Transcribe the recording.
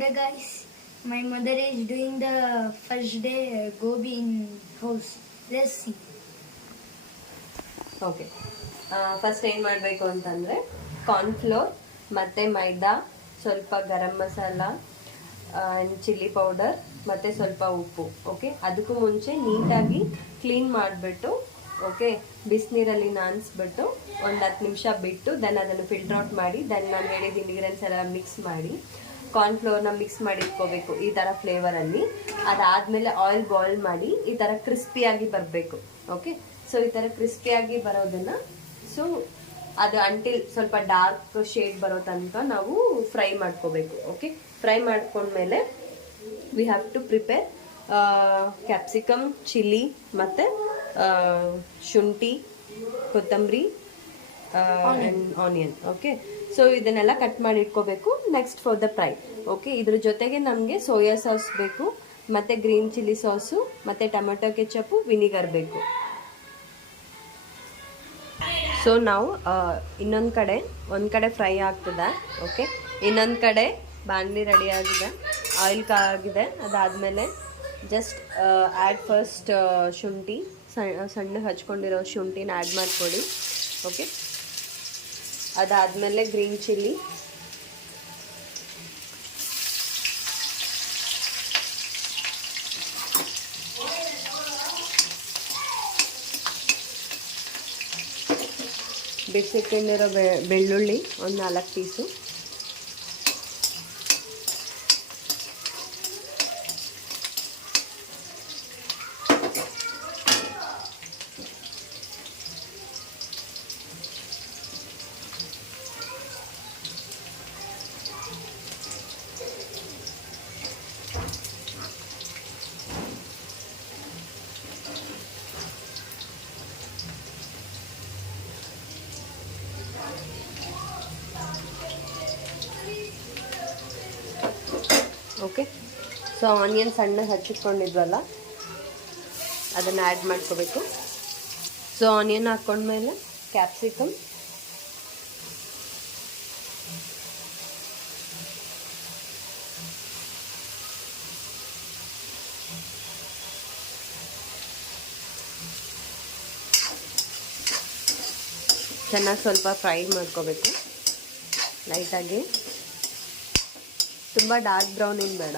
Today guys, my mother is doing the first day gobi in house. Let's see. Okay, first ಏನು ಮಾಡಬೇಕು ಅಂತಂದರೆ cornflour ಮತ್ತು ಮೈದಾ, ಸ್ವಲ್ಪ garam masala, chilli powder ಮತ್ತು ಸ್ವಲ್ಪ ಉಪ್ಪು. ಓಕೆ, ಅದಕ್ಕೂ ಮುಂಚೆ ನೀಟಾಗಿ ಕ್ಲೀನ್ ಮಾಡಿಬಿಟ್ಟು ಓಕೆ ಬಿಸಿನೀರಲ್ಲಿ ನಾನಿಸ್ಬಿಟ್ಟು ಒಂದು 10 ನಿಮಿಷ ಬಿಟ್ಟು ದೆನ್ ಅದನ್ನು ಫಿಲ್ಟರ್ ಔಟ್ ಮಾಡಿ ದೆನ್ ನಾನು ಹೇಳಿದ ಇಂಗ್ರೀಡಿಯೆಂಟ್ಸ್ ಎಲ್ಲ ಮಿಕ್ಸ್ ಮಾಡಿ ಕಾರ್ನ್ಫ್ಲೋರ್ನ ಮಿಕ್ಸ್ ಮಾಡಿ ಇಟ್ಕೋಬೇಕು ಈ ಥರ ಫ್ಲೇವರಲ್ಲಿ. ಅದಾದಮೇಲೆ ಆಯಿಲ್ ಬಾಯ್ಲ್ ಮಾಡಿ ಈ ಥರ ಕ್ರಿಸ್ಪಿಯಾಗಿ ಬರಬೇಕು. ಓಕೆ, ಸೊ ಈ ಥರ ಕ್ರಿಸ್ಪಿಯಾಗಿ ಬರೋದನ್ನು ಸೊ ಅದು ಅಂಟಿಲ್ ಸ್ವಲ್ಪ ಡಾರ್ಕ್ ಶೇಡ್ ಬರೋ ತನಕ ನಾವು ಫ್ರೈ ಮಾಡ್ಕೋಬೇಕು. ಓಕೆ, ಫ್ರೈ ಮಾಡ್ಕೊಂಡ್ಮೇಲೆ we have to prepare capsicum, chilli ಮತ್ತು ಶುಂಠಿ, ಕೊತ್ತಂಬರಿ ಆ್ಯಂಡ್ ಆನಿಯನ್. ಓಕೆ, ಸೊ ಇದನ್ನೆಲ್ಲ ಕಟ್ ಮಾಡಿ ಇಟ್ಕೋಬೇಕು. Next for the fry. Okay, ಇದ್ರ ಜೊತೆಗೆ ನಮಗೆ ಸೋಯಾ ಸಾಸ್ ಬೇಕು, ಮತ್ತು ಗ್ರೀನ್ ಚಿಲ್ಲಿ ಸಾಸು, ಮತ್ತು ಟೊಮೆಟೊ ಕೆಚಪ್ಪು, ವಿನಿಗರ್ ಬೇಕು. ಸೊ ನಾವು ಒಂದು ಕಡೆ ಫ್ರೈ ಆಗ್ತದೆ. ಓಕೆ, ಇನ್ನೊಂದು ಕಡೆ ಬಾಣಲಿ ರೆಡಿ ಆಗಿದೆ, ಆಯಿಲ್ ಆಗಿದೆ. ಅದಾದಮೇಲೆ ಜಸ್ಟ್ ಆ್ಯಡ್ ಫಸ್ಟ್ ಶುಂಠಿ, ಸಣ್ಣ ಹಚ್ಕೊಂಡಿರೋ ಶುಂಠಿನ ಆ್ಯಡ್ ಮಾಡಿಕೊಡಿ. ಓಕೆ, ಅದಾದಮೇಲೆ ಗ್ರೀನ್ ಚಿಲ್ಲಿ, ಬಿಸಿಟ್ಟಿರೋ ಬೆಳ್ಳುಳ್ಳಿ ಒಂದು 4 ಪೀಸು, ಓಕೆ. ಸೊ ಆನಿಯನ್ ಸಣ್ಣ ಹಚ್ಚಿಟ್ಕೊಂಡಿದ್ವಲ್ಲ ಅದನ್ನು ಆ್ಯಡ್ ಮಾಡ್ಕೋಬೇಕು. ಸೊ ಆನಿಯನ್ ಹಾಕ್ಕೊಂಡ್ಮೇಲೆ ಕ್ಯಾಪ್ಸಿಕಮ್, ಚೆನ್ನಾಗಿ ಸ್ವಲ್ಪ ಫ್ರೈ ಮಾಡ್ಕೋಬೇಕು ಲೈಟಾಗಿ. ತುಂಬ ಡಾರ್ಕ್ ಬ್ರೌನ್ ಏನು ಬೇಡ.